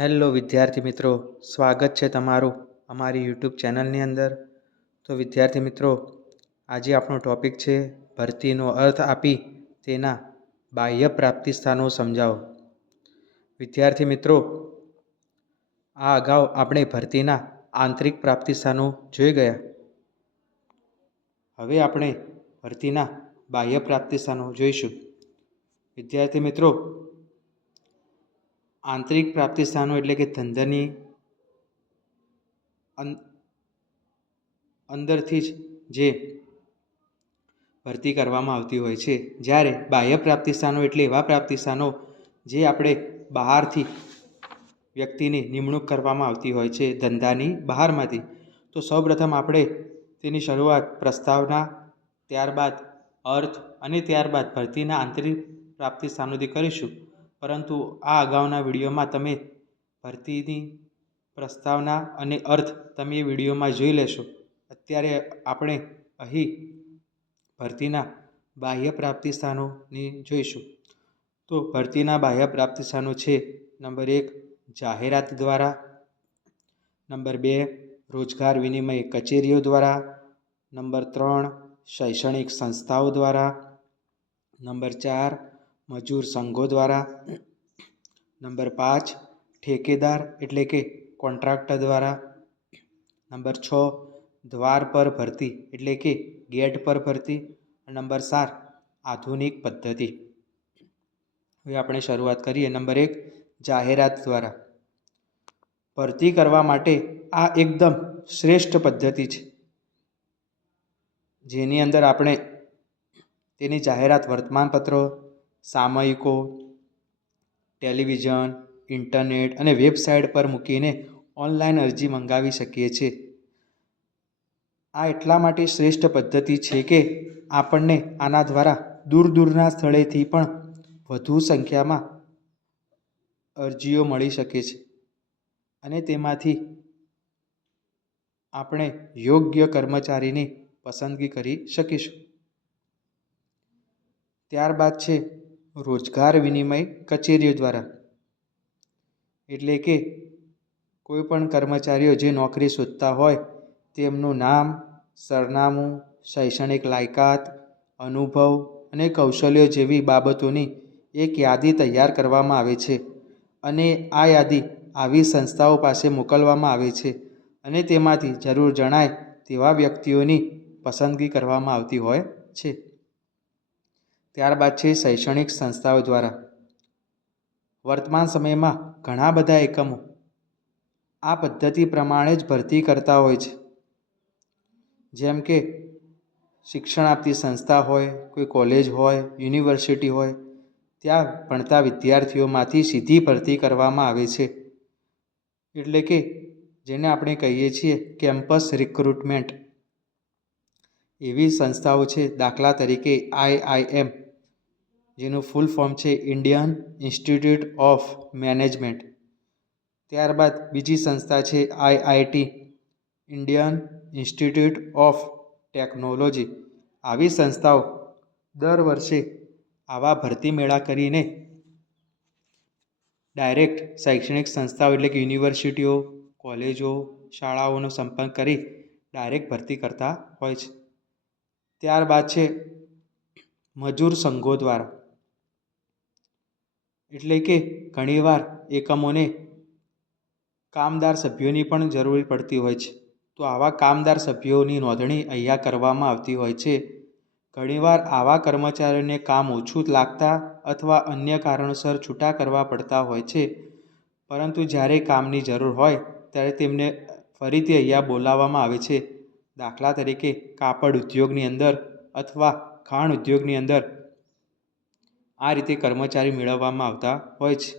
Hello વિદ્યાર્થી મિત્રો, સ્વાગત છે તમારું અમારી યુટ્યુબ ચેનલની અંદર. તો વિદ્યાર્થી મિત્રો, આજે આપણો ટોપિક છે ભરતીનો અર્થ આપી તેના બાહ્ય પ્રાપ્તિ સ્થાનો સમજાવો. વિદ્યાર્થી મિત્રો, આ અગાઉ આપણે ભરતીના આંતરિક પ્રાપ્તિ સ્થાનો જોઈ ગયા. હવે આપણે ભરતીના બાહ્ય પ્રાપ્તિ સ્થાનો જોઈશું. વિદ્યાર્થી મિત્રો આંતરિક પ્રાપ્તિ સ્થાનો એટલે કે ધંધાની અંદરથી જ જે ભરતી કરવામાં આવતી હોય છે. જ્યારે બાહ્ય પ્રાપ્તિ સ્થાનો એટલે એવા પ્રાપ્તિ સ્થાનો જે આપણે બહારથી વ્યક્તિની નિમણૂક કરવામાં આવતી હોય છે ધંધાની બહારમાંથી, તો સૌપ્રથમ આપણે તેની શરૂઆત પ્રસ્તાવના, ત્યારબાદ અર્થ અને ત્યારબાદ ભરતીના આંતરિક પ્રાપ્તિ સ્થાનોથી કરીશું. પરંતુ આ અગાઉના વિડીયોમાં તમે ભરતીની પ્રસ્તાવના અને અર્થ તમે એ વિડીયોમાં જોઈ લેશો. અત્યારે આપણે અહીં ભરતીના બાહ્ય પ્રાપ્તિ સ્થાનોની જોઈશું. તો ભરતીના બાહ્ય પ્રાપ્તિ સ્થાનો છે નંબર એક, જાહેરાત દ્વારા. નંબર બે, રોજગાર વિનિમય કચેરીઓ દ્વારા. નંબર ત્રણ, શૈક્ષણિક સંસ્થાઓ દ્વારા. નંબર ચાર મજૂર સંઘો દ્વારા. નંબર પાંચ, ઠેકેદાર એટલે કે કોન્ટ્રાક્ટર દ્વારા. નંબર છ, દ્વાર પર ભરતી એટલે કે ગેટ પર ભરતી. નંબર સાત, આધુનિક પદ્ધતિ. હવે આપણે શરૂઆત કરીએ નંબર એક, જાહેરાત દ્વારા. ભરતી કરવા માટે આ એકદમ શ્રેષ્ઠ પદ્ધતિ છે. જેની અંદર આપણે તેની જાહેરાત વર્તમાનપત્રો સામયિકો, ટેલિવિઝન, ઇન્ટરનેટ અને વેબસાઇટ પર મૂકીને ઓનલાઈન અરજી મંગાવી શકીએ છીએ. આ એટલા માટે શ્રેષ્ઠ પદ્ધતિ છે કે આપણને આના દ્વારા દૂર દૂરના સ્થળેથી પણ વધુ સંખ્યામાં અરજીઓ મળી શકે છે અને તેમાંથી આપણે યોગ્ય કર્મચારીની પસંદગી કરી શકીશું. ત્યારબાદ છે રોજગાર વિનિમય કચેરીઓ દ્વારા. એટલે કે કોઈ પણ કર્મચારીઓ જે નોકરી શોધતા હોય, તેમનું નામ, સરનામું, શૈક્ષણિક લાયકાત, અનુભવ અને કૌશલ્યો જેવી બાબતોની એક યાદી તૈયાર કરવામાં આવે છે અને આ યાદી આવી સંસ્થાઓ પાસે મોકલવામાં આવે છે અને તેમાંથી જરૂર જણાય તેવા વ્યક્તિઓની પસંદગી કરવામાં આવતી હોય છે. ત્યારબાદ છે શૈક્ષણિક સંસ્થાઓ દ્વારા. વર્તમાન સમયમાં ઘણા બધા એકમો આ પદ્ધતિ પ્રમાણે જ ભરતી કરતા હોય છે. જેમ કે શિક્ષણ આપતી સંસ્થા હોય, કોઈ કોલેજ હોય, યુનિવર્સિટી હોય, ત્યાં ભણતા વિદ્યાર્થીઓમાંથી સીધી ભરતી કરવામાં આવે છે. એટલે કે જેને આપણે કહીએ છીએ કેમ્પસ રિક્રુટમેન્ટ. એવી સંસ્થાઓ છે દાખલા તરીકે આઈઆઈએમ જેનું ફૂલ ફોર્મ છે ઇન્ડિયન ઇન્સ્ટિટ્યૂટ ઓફ મેનેજમેન્ટ ત્યારબાદ બીજી સંસ્થા છે IIT Indian institute of technology આવી સંસ્થાઓ દર વર્ષે આવા ભરતી મેળા કરીને ડાયરેક્ટ શૈક્ષણિક સંસ્થાઓ એટલે કે યુનિવર્સિટીઓ કોલેજો શાળાઓનો સંપર્ક કરી ડાયરેક્ટ ભરતી કરતા હોય છે. ત્યારબાદ છે મજૂર સંઘો દ્વારા. એટલે કે ઘણીવાર એકમોને કામદાર સભ્યોની પણ જરૂર પડતી હોય છે. તો આવા કામદાર સભ્યોની નોંધણી અહીંયા કરવામાં આવતી હોય છે. ઘણીવાર આવા કર્મચારીઓને કામ ઓછું લાગતા અથવા અન્ય કારણોસર છૂટા કરવા પડતા હોય છે. પરંતુ જ્યારે કામની જરૂર હોય, ત્યારે તેમને ફરીથી અહીંયા બોલાવવામાં આવે છે. દાખલા તરીકે કાપડ ઉદ્યોગની અંદર અથવા ખાણ ઉદ્યોગની અંદર આ રીતે કર્મચારી મેળવવામાં આવતા હોય છે.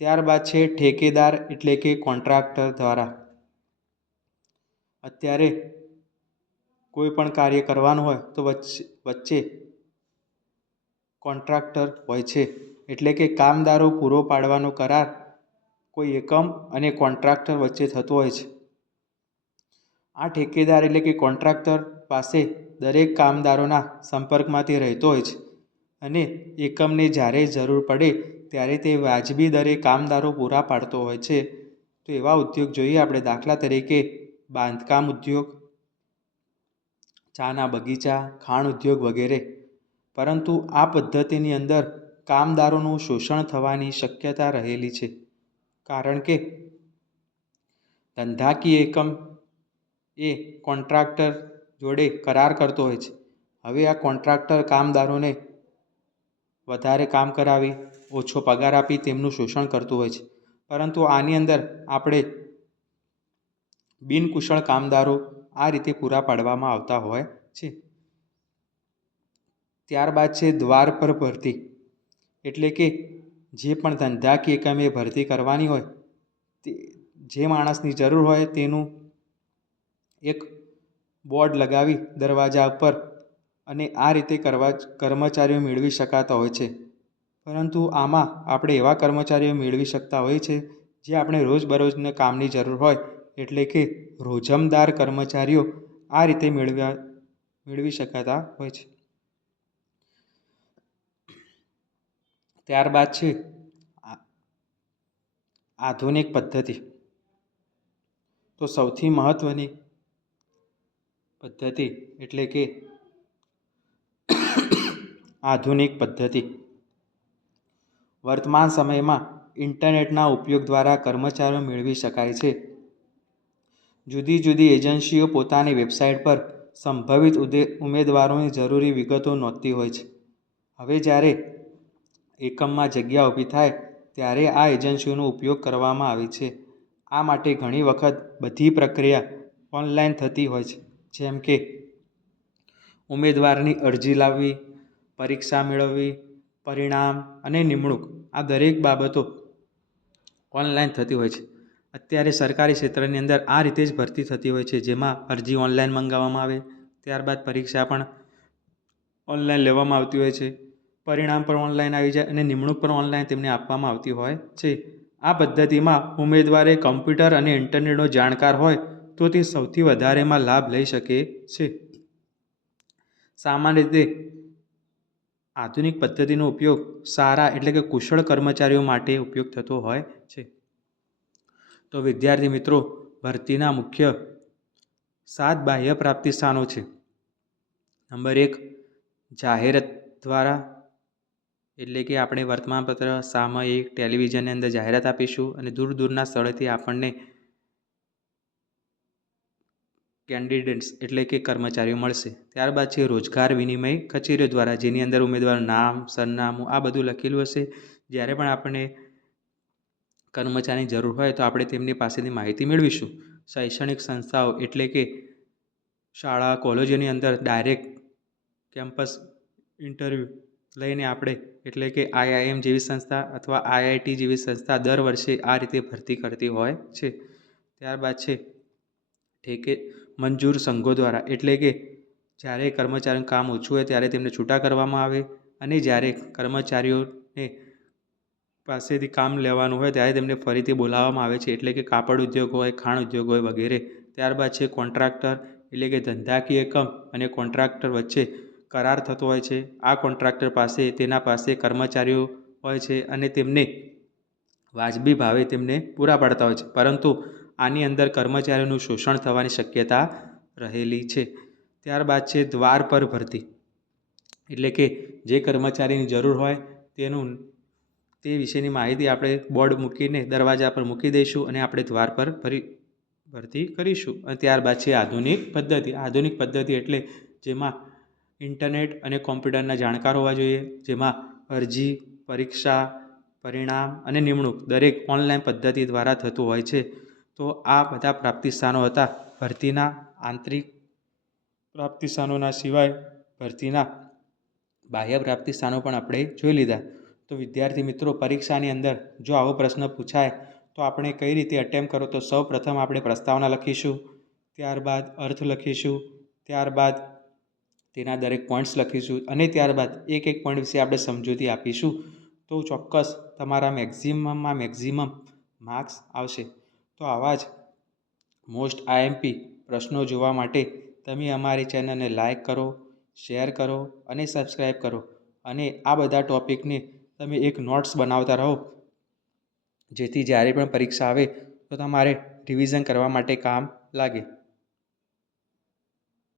ત્યારબાદ છે ઠેકેદાર એટલે કે કોન્ટ્રાક્ટર દ્વારા. અત્યારે કોઈ પણ કાર્ય કરવાનું હોય તો વચ્ચે વચ્ચે કોન્ટ્રાક્ટર હોય છે. એટલે કે કામદારો પૂરો પાડવાનો કરાર કોઈ એકમ અને કોન્ટ્રાક્ટર વચ્ચે થતો હોય છે. આ ઠેકેદાર એટલે કે કોન્ટ્રાક્ટર પાસે દરેક કામદારોના સંપર્કમાંથી રહેતો હોય છે અને એકમને જ્યારે જરૂર પડે ત્યારે તે વાજબી દરે કામદારો પૂરા પાડતો હોય છે. તો એવા ઉદ્યોગ જોઈએ આપણે દાખલા તરીકે બાંધકામ ઉદ્યોગ, ચાના બગીચા, ખાણ ઉદ્યોગ વગેરે. પરંતુ આ પદ્ધતિની અંદર કામદારોનું શોષણ થવાની શક્યતા રહેલી છે. કારણ કે ધંધાકીય એકમ એ કોન્ટ્રાક્ટર જોડે કરાર કરતો હોય છે. હવે આ કોન્ટ્રાક્ટર કામદારોને વધારે કામ કરાવી, ઓછો પગાર આપી તેમનું શોષણ કરતું હોય છે. પરંતુ આની અંદર આપણે બિનકુશળ કામદારો આ રીતે પૂરા પાડવામાં આવતા હોય છે. ત્યારબાદ છે દ્વાર પર ભરતી. એટલે કે જે પણ ધંધાકીય એકમે ભરતી કરવાની હોય, તે જે માણસની જરૂર હોય તેનું એક બોર્ડ લગાવી દરવાજા ઉપર અને આ રીતે કરવા કર્મચારીઓ મેળવી શકાતા હોય છે. પરંતુ આમાં આપણે એવા કર્મચારીઓ મેળવી શકતા હોઈએ છે, જે આપણે રોજબરોજના કામની જરૂર હોય, એટલે કે રોજમદાર કર્મચારીઓ આ રીતે મેળવ્યા, મેળવી શકાતા હોય છે. ત્યારબાદ છે આધુનિક પદ્ધતિ. તો સૌથી મહત્ત્વની પદ્ધતિ એટલે કે આધુનિક પદ્ધતિ. વર્તમાન સમયમાં ઇન્ટરનેટના ઉપયોગ દ્વારા કર્મચારીઓ મેળવી શકાય છે. જુદી જુદી એજન્સીઓ પોતાની વેબસાઇટ પર સંભવિત ઉમેદવારોની જરૂરી વિગતો નોંધતી હોય છે. હવે જ્યારે એકમમાં જગ્યા ઊભી થાય ત્યારે આ એજન્સીઓનો ઉપયોગ કરવામાં આવે છે. આ માટે ઘણી વખત બધી પ્રક્રિયા ઓનલાઈન થતી હોય છે. જેમ કે ઉમેદવારની અરજી લાવવી, પરીક્ષા મેળવવી, પરિણામ અને નિમણૂક, આ દરેક બાબતો ઓનલાઈન થતી હોય છે. અત્યારે સરકારી ક્ષેત્રની અંદર આ રીતે જ ભરતી થતી હોય છે, જેમાં અરજી ઓનલાઈન મંગાવવામાં આવે, ત્યારબાદ પરીક્ષા પણ ઓનલાઈન લેવામાં આવતી હોય છે. પરિણામ પણ ઓનલાઈન આવી જાય અને નિમણૂક પણ ઓનલાઈન તેમને આપવામાં આવતી હોય છે. આ પદ્ધતિમાં ઉમેદવારે કમ્પ્યુટર અને ઇન્ટરનેટનો જાણકાર હોય તો તે સૌથી વધારેમાં લાભ લઈ શકે છે. સામાન્ય રીતે આધુનિક પદ્ધતિનો ઉપયોગ સારા એટલે કે કુશળ કર્મચારીઓ માટે ઉપયોગ થતો હોય છે. તો વિદ્યાર્થી મિત્રો, ભરતીના મુખ્ય સાત બાહ્ય પ્રાપ્તિ સ્થાનો છે. નંબર એક, જાહેરાત દ્વારા એટલે કે આપણે વર્તમાનપત્ર, સામયિક ટેલિવિઝનની અંદર જાહેરાત આપીશું અને દૂર દૂરના સ્થળેથી આપણને કેન્ડિડેટ્સ એટલે કે કર્મચારીઓ મળશે. ત્યારબાદ છે રોજગાર વિનિમય કચેરીઓ દ્વારા, જેની અંદર ઉમેદવારનું નામ, સરનામું, આ બધું લખેલું હશે. જ્યારે પણ આપણને કર્મચારીની જરૂર હોય તો આપણે તેમની પાસેથી માહિતી મેળવીશું. શૈક્ષણિક સંસ્થાઓ એટલે કે શાળા, કોલેજોની અંદર ડાયરેક્ટ કેમ્પસ ઇન્ટરવ્યૂ લઈને આપણે એટલે કે આઈઆઈએમ જેવી સંસ્થા અથવા આઈઆઈટી જેવી સંસ્થા દર વર્ષે આ રીતે ભરતી કરતી હોય છે. ત્યારબાદ છે ઠેકે મંજૂર સંઘો દ્વારા. એટલે કે જ્યારે કર્મચારીનું કામ ઓછું હોય ત્યારે તેમને છૂટા કરવામાં આવે અને જ્યારે કર્મચારીઓને પાસેથી કામ લેવાનું હોય ત્યારે તેમને ફરીથી બોલાવવામાં આવે છે. એટલે કે કાપડ ઉદ્યોગ હોય, ખાણ ઉદ્યોગ હોય વગેરે. ત્યારબાદ છે કોન્ટ્રાક્ટર એટલે કે ધંધાકીય એકમ અને કોન્ટ્રાક્ટર વચ્ચે કરાર થતો હોય છે. આ કોન્ટ્રાક્ટર પાસે, તેના પાસે કર્મચારીઓ હોય છે અને તેમને વાજબી ભાવે તેમને પૂરા પાડતા હોય છે. પરંતુ આની અંદર કર્મચારીઓનું શોષણ થવાની શક્યતા રહેલી છે. ત્યારબાદ છે દ્વાર પર ભરતી. એટલે કે જે કર્મચારીની જરૂર હોય તેનું, તે વિશેની માહિતી આપણે બોર્ડ મૂકીને દરવાજા પર મૂકી દઈશું અને આપણે દ્વાર પર ભરી, ભરતી કરીશું. અને ત્યારબાદ છે આધુનિક પદ્ધતિ. આધુનિક પદ્ધતિ એટલે જેમાં ઇન્ટરનેટ અને કોમ્પ્યુટરના જાણકાર હોવા જોઈએ, જેમાં અરજી, પરીક્ષા, પરિણામ અને નિમણૂક દરેક ઓનલાઈન પદ્ધતિ દ્વારા થતું હોય છે. તો આ બધા પ્રાપ્તિસ્થાનો હતા ભરતીના, આંતરિક પ્રાપ્તિસ્થાનોના સિવાય ભરતીના બાહ્ય પ્રાપ્તિ સ્થાનો પણ આપણે જોઈ લીધા. તો વિદ્યાર્થી મિત્રો, પરીક્ષાની અંદર જો આવો પ્રશ્ન પૂછાય, તો આપણે કઈ રીતે અટેમ્પ કરો તો સૌ પ્રથમ આપણે પ્રસ્તાવના લખીશું, ત્યારબાદ અર્થ લખીશું, ત્યારબાદ તેના દરેક પોઈન્ટ્સ લખીશું અને ત્યારબાદ એક એક પોઈન્ટ વિશે આપણે સમજૂતી આપીશું. તો ચોક્કસ તમારા મેક્ઝિમમમાં મેક્ઝિમમ માર્ક્સ આવશે. તો આવા જ મોસ્ટ આઈએમપી પ્રશ્નો જોવા માટે તમે અમારી ચેનલને લાઇક કરો, શેર કરો અને સબસ્ક્રાઈબ કરો. અને આ બધા ટૉપિકને તમે એક નોટ્સ બનાવતા રહો. જેથી જ્યારે પણ પરીક્ષા આવે તો તમારે રિવિઝન કરવા માટે કામ લાગે.